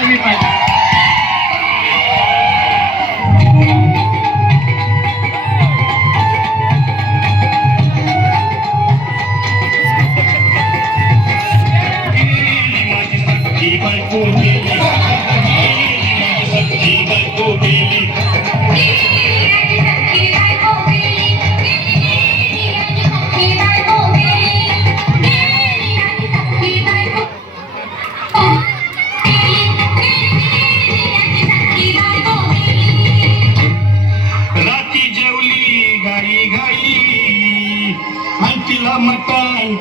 तुम्ही पाहिजे. मकान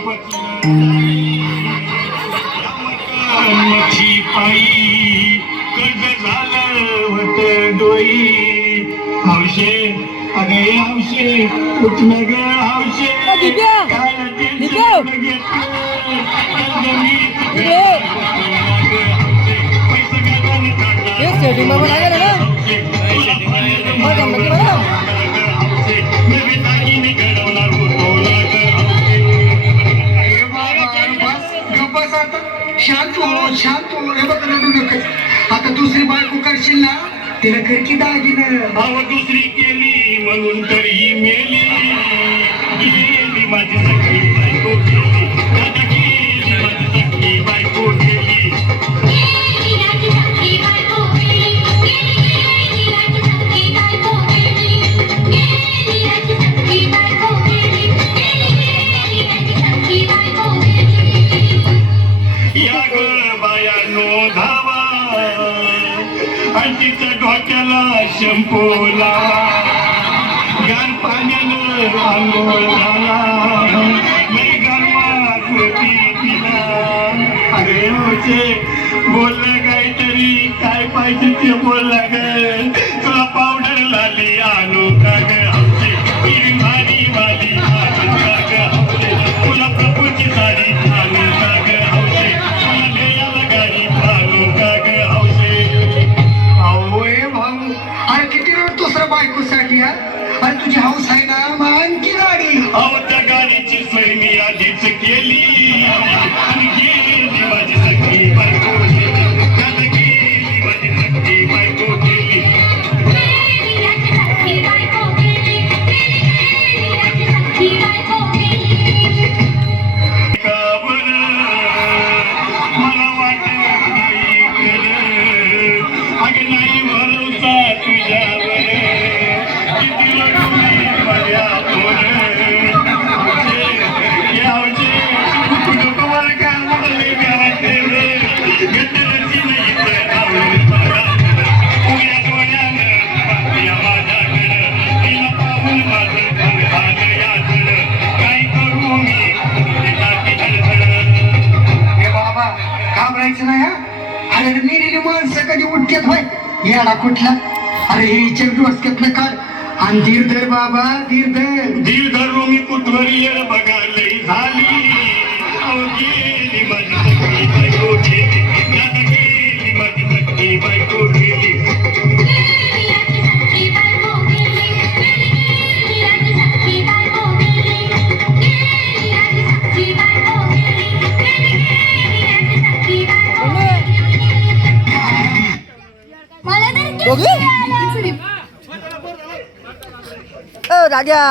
मच्छी पायी कर्ज झालं होत डोई हौशे अगे हौशे उठणं ग हौशे शांत हो हे बघ रडू नकोस. आता दुसरी बायको करशील ना तिला खरकी दागिनं भाव दुसरी केली म्हणून तरी मेली गेली माझी सखी बायको गेली दादा गेली माझी सखी बायको गेली या ग बायानो धावा आणि तिच्या डोक्याला शंपू लावा गार पाण्यानं आंघोळ झाला लई गारवात होती तिला अरे होते बोललं काहीतरी काय पाहिजे ते बोलला ग तुला पावडर लाली आणू का ग हौसे हिरी भारी वाली आणू का ग हौसे तुला प्रभूची साडी आणू का ग हौसे तुला लेयाला गाडी आणू का ग हौसे अरे किती रोड दुसऱ्या बायकोसाठी अरे तुझी हौस आहे ना मान की गाडी अहो त्या गाडीची सोय मी आधीच केली आणि गेली माझी सखी बायको गेली आता गेली माझी सखी बायको गेली का बरं मला वाटत नाही खरं अगं नाही भरोसा तुझ्यावर किती रडू मी माझ्या घाबरायचं नाही हा. अरे मेलेली माणसं कधी उठक्यात होय येडा कुठला अरे हे डोसक्यात काढ आणि धीर धर बाबा धीर धर धीर धरू मी कुठवरी येळ बघा लई झाली गेली माझी सखी बायको गेली दादा गेली माझी सखी बायको गेली राजा